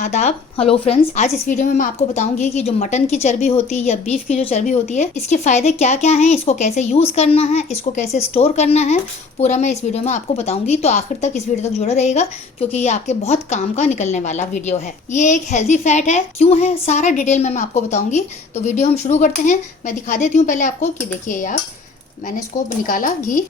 आदाब। Hello friends, आज इस वीडियो में मैं आपको बताऊंगी कि जो मटन की चर्बी होती है या बीफ की जो चर्बी होती है, इसके फायदे क्या क्या हैं, इसको कैसे यूज़ करना है, इसको कैसे स्टोर करना है, पूरा मैं इस वीडियो में आपको बताऊंगी। तो आखिर तक इस वीडियो तक जुड़े रहिएगा क्योंकि ये आपके बहुत काम का निकलने वाला वीडियो है। ये एक हेल्दी फैट है, क्यों है, सारा डिटेल में मैं आपको बताऊँगी। तो वीडियो हम शुरू करते हैं। मैं दिखा देती हूँ पहले आपको कि देखिए आप, मैंने इसको निकाला घी,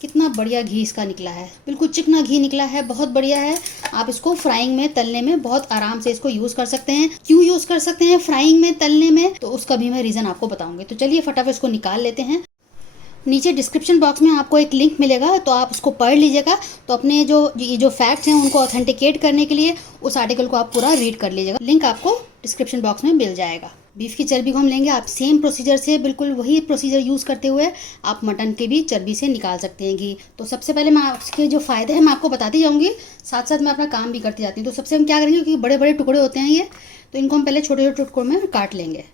कितना बढ़िया घी इसका निकला है, बिल्कुल चिकना घी निकला है, बहुत बढ़िया है। आप इसको फ्राइंग में तलने में बहुत आराम से इसको यूज़ कर सकते हैं। क्यों यूज़ कर सकते हैं फ्राइंग में तलने में, तो उसका भी मैं रीज़न आपको बताऊंगी। तो चलिए फटाफट इसको निकाल लेते हैं। नीचे डिस्क्रिप्शन बॉक्स में आपको एक लिंक मिलेगा, तो आप उसको पढ़ लीजिएगा। तो अपने जो फैक्ट्स हैं उनको ऑथेंटिकेट करने के लिए उस आर्टिकल को आप पूरा रीड कर लीजिएगा। लिंक आपको डिस्क्रिप्शन बॉक्स में मिल जाएगा। बीफ की चर्बी को हम लेंगे, आप सेम प्रोसीजर से, बिल्कुल वही प्रोसीजर यूज़ करते हुए आप मटन के भी चर्बी से निकाल सकते हैं घी। तो सबसे पहले मैं इसके जो फ़ायदे हैं मैं आपको बताती जाऊँगी, साथ साथ मैं अपना काम भी करती जाती हूँ। तो सबसे हम क्या करेंगे, क्योंकि बड़े बड़े टुकड़े होते हैं ये, तो इनको हम पहले छोटे छोटे टुकड़ों में काट लेंगे।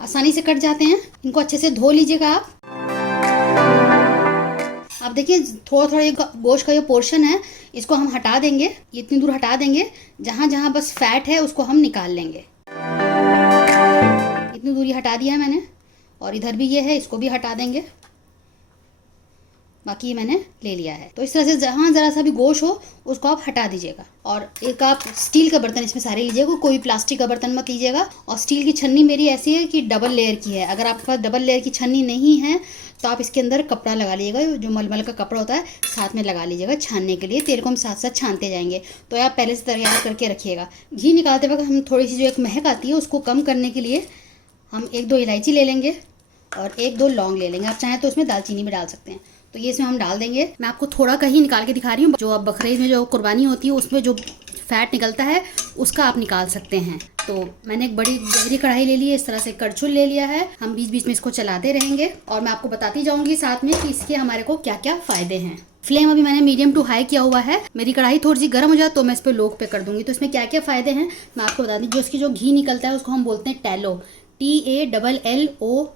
आसानी से कट जाते हैं। इनको अच्छे से धो लीजिएगा आप देखिए थोड़ा थोड़ा गोश्त का जो पोर्शन है इसको हम हटा देंगे, ये इतनी दूर हटा देंगे, जहाँ जहाँ बस फैट है उसको हम निकाल लेंगे। इतनी दूरी हटा दिया है मैंने, और इधर भी ये है, इसको भी हटा देंगे। बाकी मैंने ले लिया है। तो इस तरह से जहाँ ज़रा सा भी गोश्त हो उसको आप हटा दीजिएगा। और एक आप स्टील का बर्तन इसमें सारे लीजिएगा, कोई प्लास्टिक का बर्तन मत लीजिएगा। और स्टील की छन्नी मेरी ऐसी है कि डबल लेयर की है। अगर आपके पास डबल लेयर की छन्नी नहीं है तो आप इसके अंदर कपड़ा लगा लीजिएगा, जो मलमल का कपड़ा होता है साथ में लगा लीजिएगा छानने के लिए। तेल को हम साथ साथ छानते जाएंगे। तो आप पहले से तैयार करके रखिएगा। घी निकालते वक्त हम थोड़ी सी जो एक महक आती है उसको कम करने के लिए हम 1-2 इलायची ले लेंगे और 1-2 लौंग ले लेंगे। आप चाहें तो उसमें दालचीनी भी डाल सकते हैं। तो ये इसमें हम डाल देंगे। मैं आपको थोड़ा कहीं निकाल के दिखा रही हूँ। जो अब बकरीद में जो कुर्बानी होती है उसमें जो फैट निकलता है उसका आप निकाल सकते हैं। तो मैंने एक बड़ी गहरी कढ़ाई ले ली है, इस तरह से करछुल ले लिया है। हम बीच बीच में इसको चलाते रहेंगे और मैं आपको बताती जाऊंगी साथ में कि इसके हमारे को क्या क्या फायदे हैं। फ्लेम अभी मैंने मीडियम टू हाई किया हुआ है। मेरी कढ़ाई थोड़ी सी गर्म हो जाए तो मैं इस पर लो पे कर दूंगी। तो इसमें क्या क्या फायदे हैं मैं आपको बता दी। जो इसकी जो घी निकलता है उसको हम बोलते हैं टैलो, TALLOW,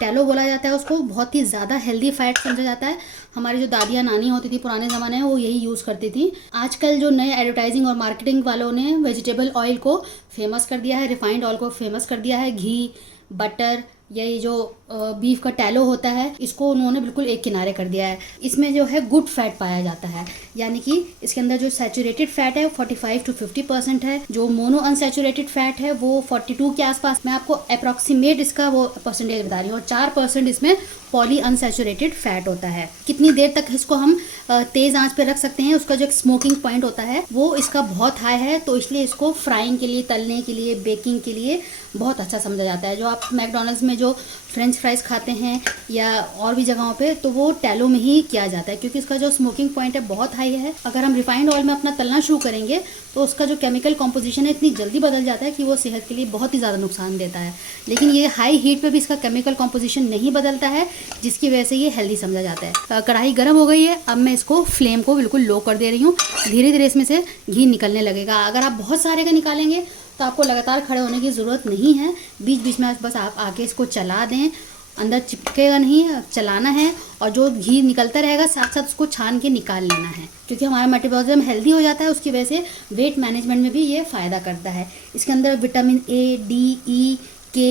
टैलो बोला जाता है उसको। बहुत ही ज़्यादा हेल्दी फैट समझा जाता है। हमारी जो दादियाँ नानी होती थी पुराने ज़माने में वो यही यूज़ करती थी। आजकल जो नए एडवर्टाइजिंग और मार्केटिंग वालों ने वेजिटेबल ऑयल को फेमस कर दिया है, रिफाइंड ऑयल को फेमस कर दिया है। घी, बटर, ये जो बीफ का टैलो होता है इसको उन्होंने बिल्कुल एक किनारे कर दिया है। इसमें जो है गुड फैट पाया जाता है, यानी कि इसके अंदर जो सैचुरेटेड फैट है 45 to 50% है। जो मोनो अनसैचुरेटेड फैट है वो 42 के आसपास। मैं आपको अप्रॉक्सीमेट इसका वो परसेंटेज बता रही हूँ। और 4% इसमें पॉली अनसैचुरेटेड फैट होता है। कितनी देर तक इसको हम तेज़ आंच पे रख सकते हैं, उसका जो एक स्मोकिंग पॉइंट होता है वो इसका बहुत हाई है। तो इसलिए इसको फ्राइंग के लिए, तलने के लिए, बेकिंग के लिए बहुत अच्छा समझा जाता है। जो आप मैकडॉनल्ड्स में जो फ्रेंच फ्राइज़ खाते हैं या और भी जगहों पे, तो वो टैलो में ही किया जाता है क्योंकि इसका जो स्मोकिंग पॉइंट है बहुत हाई है। अगर हम रिफाइंड ऑयल में अपना तलना शुरू करेंगे तो उसका जो केमिकल कॉम्पोजिशन है इतनी जल्दी बदल जाता है कि वो सेहत के लिए बहुत ही ज़्यादा नुकसान देता है। लेकिन ये हाई हीट पे भी इसका केमिकल कॉम्पोजिशन नहीं बदलता है, जिसकी वजह से ये हेल्दी समझा जाता है। कढ़ाई गर्म हो गई है, अब मैं इसको फ्लेम को बिल्कुल लो कर दे रही हूँ। धीरे धीरे इसमें से घी निकलने लगेगा। अगर आप बहुत सारे का निकालेंगे तो आपको लगातार खड़े होने की ज़रूरत नहीं है। बीच बीच में बस आप आके इसको चला दें, अंदर चिपकेगा नहीं, चलाना है। और जो घी निकलता रहेगा साथ साथ उसको छान के निकाल लेना है, क्योंकि हमारा मेटाबॉलिज्म हेल्दी हो जाता है। उसकी वजह से वेट मैनेजमेंट में भी ये फ़ायदा करता है। इसके अंदर vitamin A, D, E, K,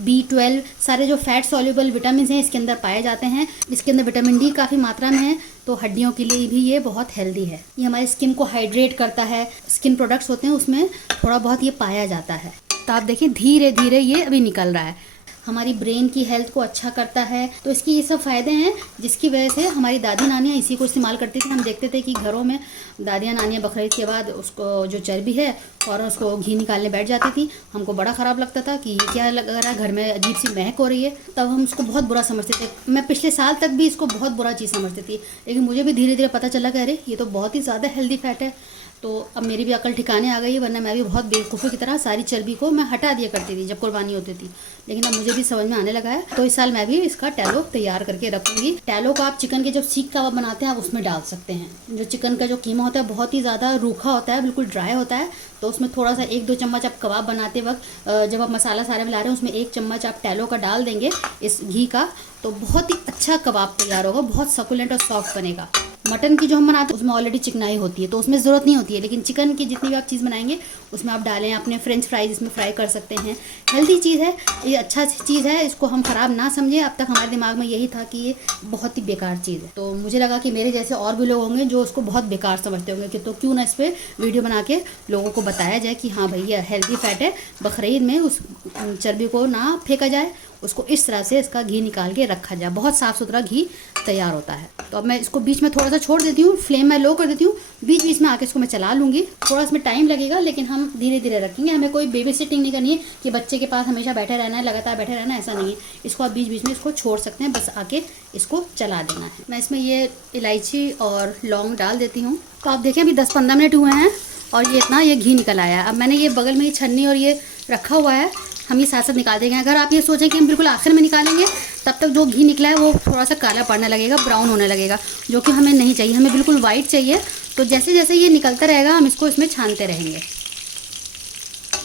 B12 सारे जो फैट सॉल्युबल विटामिन हैं इसके अंदर पाए जाते हैं। इसके अंदर विटामिन D काफ़ी मात्रा में है, तो हड्डियों के लिए भी ये बहुत हेल्दी है। ये हमारी स्किन को हाइड्रेट करता है। स्किन प्रोडक्ट्स होते हैं उसमें थोड़ा बहुत ये पाया जाता है। तो आप देखिए धीरे धीरे ये अभी निकल रहा है। हमारी ब्रेन की हेल्थ को अच्छा करता है। तो इसकी ये सब फ़ायदे हैं जिसकी वजह से हमारी दादी नानियाँ इसी को इस्तेमाल करती थी। हम देखते थे कि घरों में दादियाँ नानियाँ बकरीद के बाद उसको जो चर्बी है और उसको घी निकालने बैठ जाती थी। हमको बड़ा ख़राब लगता था कि ये क्या लग रहा है, घर में अजीब सी महक हो रही है। तब हम उसको बहुत बुरा समझते थे। मैं पिछले साल तक भी इसको बहुत बुरा चीज़ समझती थी, लेकिन मुझे भी धीरे धीरे पता चला कि अरे ये तो बहुत ही ज़्यादा हेल्दी फैट है। तो अब मेरी भी अकल ठिकाने आ गई है, वरना मैं भी बहुत बेवकूफ़ी की तरह सारी चर्बी को मैं हटा दिया करती थी जब कुर्बानी होती थी। लेकिन अब मुझे भी समझ में आने लगा है। तो इस साल मैं भी इसका टैलो तैयार करके रखूँगी। टैलो का आप चिकन के जब सीख कबाब बनाते हैं आप उसमें डाल सकते हैं। जो चिकन का जो कीमा होता है बहुत ही ज़्यादा रूखा होता है, बिल्कुल ड्राई होता है। तो उसमें थोड़ा सा 1-2 चम्मच आप कबाब बनाते वक्त जब आप मसाला सारे मिला रहे हैं उसमें 1 चम्मच आप टैलो का डाल देंगे, इस घी का, तो बहुत ही अच्छा कबाब तैयार होगा, बहुत सकुलेंट और सॉफ्ट बनेगा। मटन की जो हम बनाते हैं उसमें ऑलरेडी चिकनाई होती है, तो उसमें ज़रूरत नहीं होती है। लेकिन चिकन की जितनी भी आप चीज़ बनाएंगे उसमें आप डालें, अपने फ्रेंच फ्राइज इसमें फ्राई कर सकते हैं। हेल्दी चीज़ है ये, अच्छा चीज़ है, इसको हम ख़राब ना समझें। अब तक हमारे दिमाग में यही था कि ये बहुत ही बेकार चीज़ है, तो मुझे लगा कि मेरे जैसे और भी लोग होंगे जो उसको बहुत बेकार समझते होंगे, कि तो क्यों ना इस पर वीडियो बना के लोगों को बताया जाए कि हाँ भैया हेल्दी फैट है। बकरीद में उस चर्बी को ना फेंका जाए, उसको इस तरह से इसका घी निकाल के रखा जाए। बहुत साफ़ सुथरा घी तैयार होता है। तो अब मैं इसको बीच में थोड़ा सा छोड़ देती हूँ, फ्लेम मैं लो कर देती हूँ। बीच बीच में आके इसको मैं चला लूँगी। थोड़ा इसमें टाइम लगेगा लेकिन हम धीरे धीरे रखेंगे। हमें कोई बेबी सिटिंग नहीं करनी है कि बच्चे के पास हमेशा बैठे रहना है, लगातार बैठे रहना है, ऐसा नहीं है। इसको आप बीच बीच में इसको छोड़ सकते हैं, बस आके इसको चला देना है। मैं इसमें ये इलायची और लौंग डाल देती हूँ। तो आप देखें अभी 10-15 मिनट हुए हैं और ये घी निकल आया है। अब मैंने ये बगल में ये छन्नी और ये रखा हुआ है, हम ये साथ साथ निकाल देंगे। अगर आप ये सोचें कि हम बिल्कुल आखिर में निकालेंगे तब तक जो घी निकला है वो थोड़ा सा काला पड़ने लगेगा, ब्राउन होने लगेगा, जो कि हमें नहीं चाहिए। हमें बिल्कुल वाइट चाहिए। तो जैसे जैसे ये निकलता रहेगा हम इसको इसमें छानते रहेंगे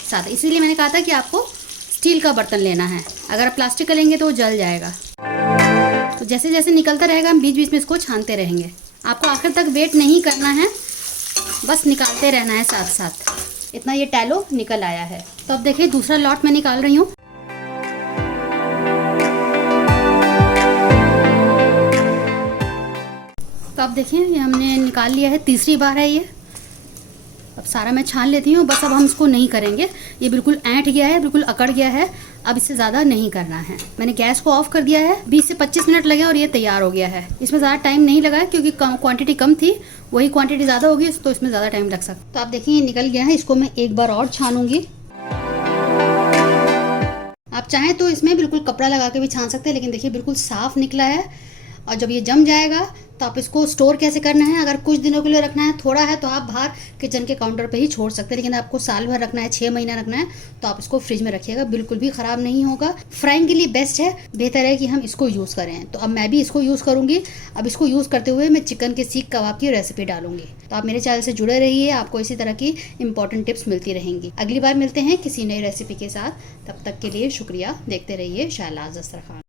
साथ। इसीलिए मैंने कहा था कि आपको स्टील का बर्तन लेना है, अगर आप प्लास्टिक का लेंगे तो वो जल जाएगा। तो जैसे जैसे निकलता रहेगा हम बीच बीच में इसको छानते रहेंगे। आपको आखिर तक वेट नहीं करना है, बस निकालते रहना है साथ साथ। इतना ये टैलो निकल आया है। तो अब देखिए दूसरा लॉट मैं निकाल रही हूँ। तो अब देखिए ये हमने निकाल लिया है, तीसरी बार है ये। अब सारा मैं छान लेती हूँ। बस अब हम इसको नहीं करेंगे, ये बिल्कुल ऐंठ गया है, बिल्कुल अकड़ गया है। अब इससे ज़्यादा नहीं करना है। मैंने गैस को ऑफ कर दिया है। 20 से 25 मिनट लगे और ये तैयार हो गया है। इसमें ज़्यादा टाइम नहीं लगा है क्योंकि क्वांटिटी कम थी, वही क्वांटिटी ज़्यादा होगी तो इसमें ज़्यादा टाइम लग सकता। तो आप देखिए ये निकल गया है। इसको मैं एक बार और छानूंगी। आप चाहें तो इसमें बिल्कुल कपड़ा लगा के भी छान सकते हैं, लेकिन देखिए बिल्कुल साफ़ निकला है। और जब ये जम जाएगा तो आप इसको स्टोर कैसे करना है, अगर कुछ दिनों के लिए रखना है, थोड़ा है तो आप बाहर किचन के काउंटर पे ही छोड़ सकते हैं। लेकिन आपको साल भर रखना है, 6 महीना रखना है, तो आप इसको फ्रिज में रखिएगा, बिल्कुल भी ख़राब नहीं होगा। फ्राइंग के लिए बेस्ट है, बेहतर है कि हम इसको यूज़ करें। तो अब मैं भी इसको यूज़ करूँगी। अब इसको यूज़ करते हुए मैं चिकन के सीख कबाब की रेसिपी डालूंगी। तो आप मेरे चैनल से जुड़े रहिए, आपको इसी तरह की इंपॉर्टेंट टिप्स मिलती रहेंगी। अगली बार मिलते हैं किसी नई रेसिपी के साथ, तब तक के लिए शुक्रिया। देखते रहिए शहलाज दस्तरखान।